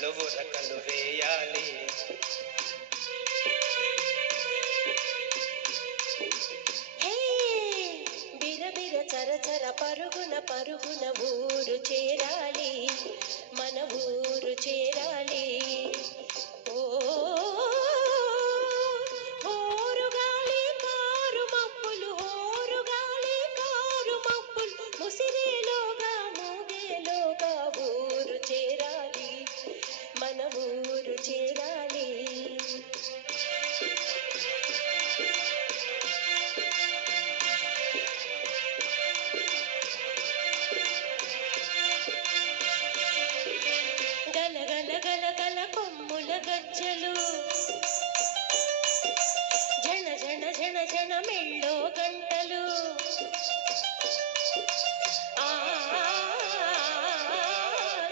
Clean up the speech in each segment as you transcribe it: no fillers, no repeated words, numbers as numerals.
ఉరకలు ఉరకలు వేయాలి. బిరబిర చరచర పరుగున పరుగున ఊరు చేరాలి, మన ఊరు చేరాలి. ఓరుగాలి కారు మప్పులు, ఓరుగాలి కారు మప్పులు, ముసిరేలోగా మూగేలోగా ఊరు చేరాలి, మన ఊరు చేరాలి. గలగల గలగల కొమ్ముల గజ్జలు, జన జన జన జన మెళ్ళో గంటలు.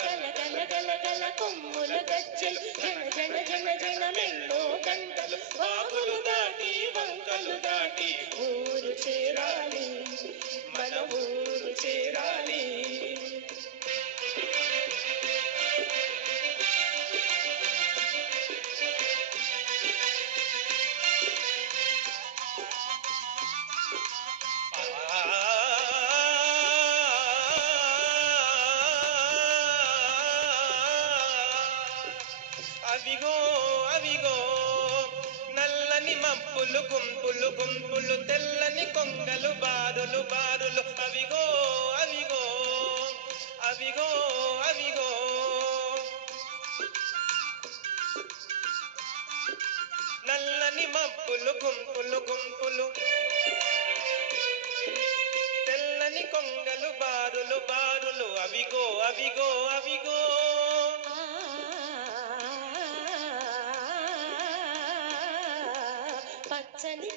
గలగల గలగల కొమ్ముల గజ్జలు, జన జన జన జన మెళ్ళో గంటలు. వాగులు దాటి వంకలు దాటి ఊరు చేరాలి, మన ఊరు చేరాలి. అవిగో అవిగో నల్లని మబ్బులు గుంపులు గుంపులు, తెల్లని కొంగలు బారులు బారులు. అవిగో అవిగో అవిగో అవిగో నల్లని మబ్బులు గుంపులు గుంపులు, తెల్లని కొంగలు బారులు బారులు. అవిగో అవిగో అవిగో పచ్చని